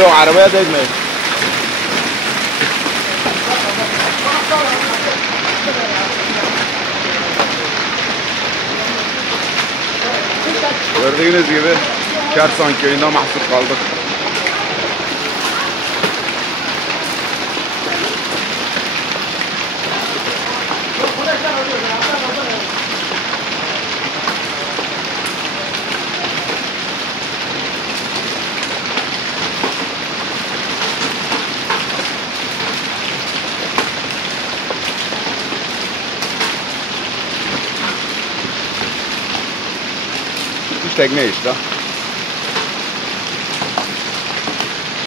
Yok arabaya değmeyin. Gördüğünüz gibi Kersan köyünde mahsur kaldık. Bu tekne işte.